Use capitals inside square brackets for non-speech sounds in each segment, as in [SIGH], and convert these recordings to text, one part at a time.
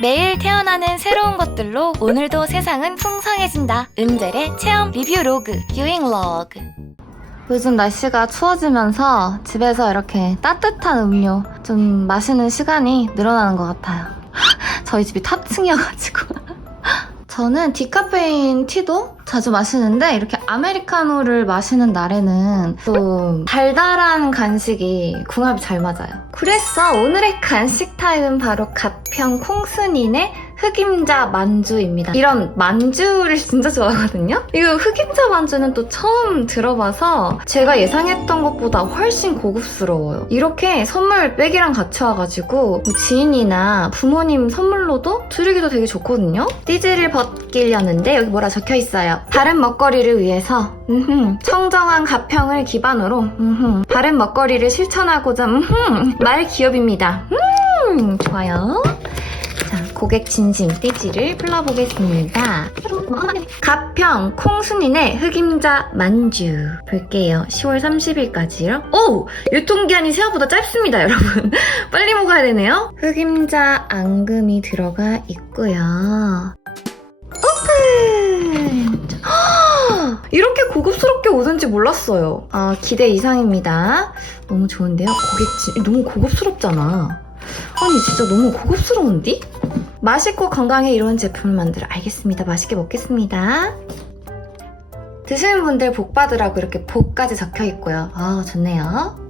매일 태어나는 새로운 것들로 오늘도 세상은 풍성해진다. 은젤의 체험 리뷰 로그, 유잉 로그. 요즘 날씨가 추워지면서 집에서 이렇게 따뜻한 음료 좀 마시는 시간이 늘어나는 것 같아요. [GASPS] 저희 집이 탑층이어가지고. 저는 디카페인 티도 자주 마시는데 이렇게 아메리카노를 마시는 날에는 또 달달한 간식이 궁합이 잘 맞아요. 그래서 오늘의 간식 타임은 바로 가평 콩순이네 흑임자 만주입니다. 이런 만주를 진짜 좋아하거든요? 이거 흑임자 만주는 또 처음 들어봐서 제가 예상했던 것보다 훨씬 고급스러워요. 이렇게 선물 백이랑 같이 와가지고 뭐 지인이나 부모님 선물로도 드리기도 되게 좋거든요? 띠지를 벗기려는데 여기 뭐라 적혀 있어요. 바른 먹거리를 위해서 음흠, 청정한 가평을 기반으로 음흠, 바른 먹거리를 실천하고자 음흠, 말 기업입니다. 음, 좋아요. 자, 고객 진심 띠지를 풀러보겠습니다. 가평 콩순이네 흑임자 만주 볼게요. 10월 30일까지요. 오! 유통기한이 생각보다 짧습니다, 여러분. [LAUGHS] 빨리 먹어야 되네요. 흑임자 앙금이 들어가 있고요. [GASPS] 이렇게 고급스럽게 오는지 몰랐어요. 아, 기대 이상입니다. 너무 좋은데요? 고객 진 너무 고급스럽잖아. 아니 진짜 너무 고급스러운디? 맛있고 건강에 이로운 제품을 만들어 알겠습니다. 맛있게 먹겠습니다. 드시는 분들 복 받으라고 이렇게 복까지 적혀 있고요. 아 좋네요.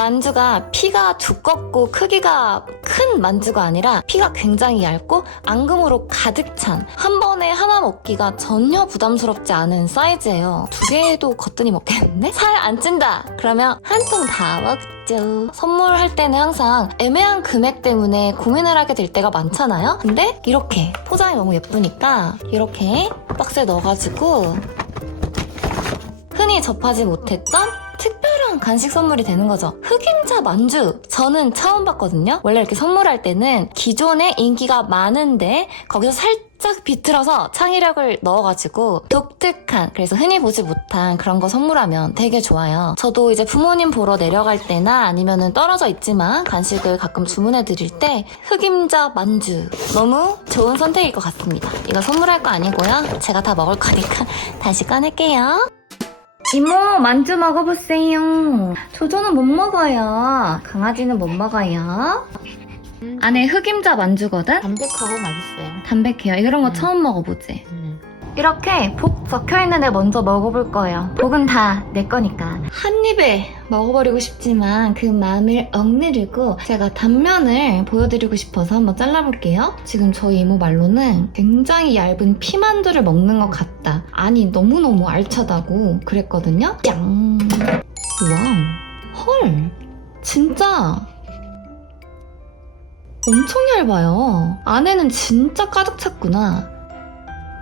만주가 피가 두껍고 크기가 큰 만주가 아니라 피가 굉장히 얇고 앙금으로 가득 찬 한 번에 하나 먹기가 전혀 부담스럽지 않은 사이즈예요. 두 개도 거뜬히 먹겠는데? 살 안 찐다! 그러면 한 통 다 먹죠. 선물할 때는 항상 애매한 금액 때문에 고민을 하게 될 때가 많잖아요? 근데 이렇게 포장이 너무 예쁘니까 이렇게 박스에 넣어가지고 흔히 접하지 못했던 특별 한 간식 선물이 되는 거죠. 흑임자 만주. 저는 처음 봤거든요. 원래 이렇게 선물할 때는 기존에 인기가 많은데 거기서 살짝 비틀어서 창의력을 넣어가지고 독특한 그래서 흔히 보지 못한 그런 거 선물하면 되게 좋아요. 저도 이제 부모님 보러 내려갈 때나 아니면은 떨어져 있지만 간식을 가끔 주문해 드릴 때 흑임자 만주 너무 좋은 선택일 것 같습니다. 이거 선물할 거 아니고요. 제가 다 먹을 거니까 [LAUGHS] 다시 꺼낼게요. 이모, 만주 먹어보세요. 조조는 못 먹어요. 강아지는 못 먹어요. 안에 흑임자 만주거든? 담백하고 맛있어요. 담백해요. 이런 거 음. 처음 먹어보지? 음. 이렇게 복 적혀있는 애 먼저 먹어볼 거예요. 복은 다 내 거니까. 한 입에 먹어버리고 싶지만 그 마음을 억누르고 제가 단면을 보여드리고 싶어서 한번 잘라볼게요. 지금 저희 이모 말로는 굉장히 얇은 피만두를 먹는 것 같다. 아니 너무너무 알차다고 그랬거든요. 짱! 와우. 헐. 진짜 엄청 얇아요. 안에는 진짜 가득 찼구나.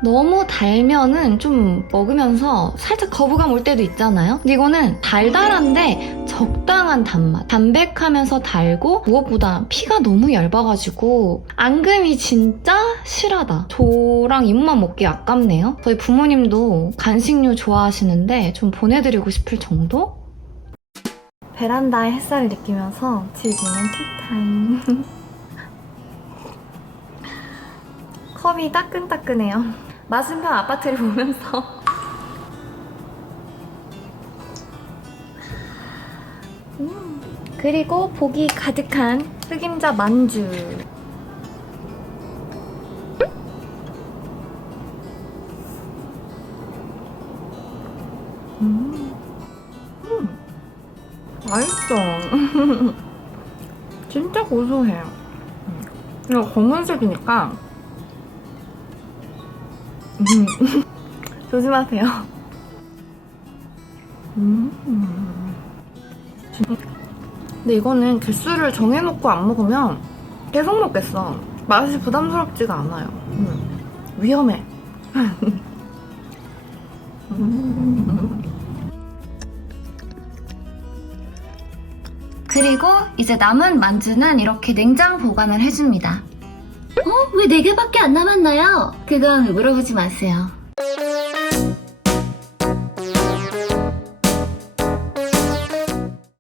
너무 달면은 좀 먹으면서 살짝 거부감 올 때도 있잖아요. 근데 이거는 달달한데 적당한 단맛. 담백하면서 달고 무엇보다 피가 너무 얇아가지고 앙금이 진짜 실하다. 저랑 이모만 먹기 아깝네요. 저희 부모님도 간식류 좋아하시는데 좀 보내드리고 싶을 정도? 베란다의 햇살을 느끼면서 즐기는 티타임. [LAUGHS] 컵이 따끈따끈해요. 맞은편 아파트를 [LAUGHS] 보면서. 음, 그리고 복이 가득한 흑임자 만주. 음, 음, 맛있어. [LAUGHS] 진짜 고소해요 음. 이거 검은색이니까 음. [LAUGHS] 조심하세요. 음. 근데 이거는 개수를 정해놓고 안 먹으면 계속 먹겠어. 맛이 부담스럽지가 않아요. 음. 위험해. [LAUGHS] 그리고 이제 남은 만주는 이렇게 냉장 보관을 해줍니다. 어? 왜 4개밖에 안 남았나요? 그건 물어보지 마세요.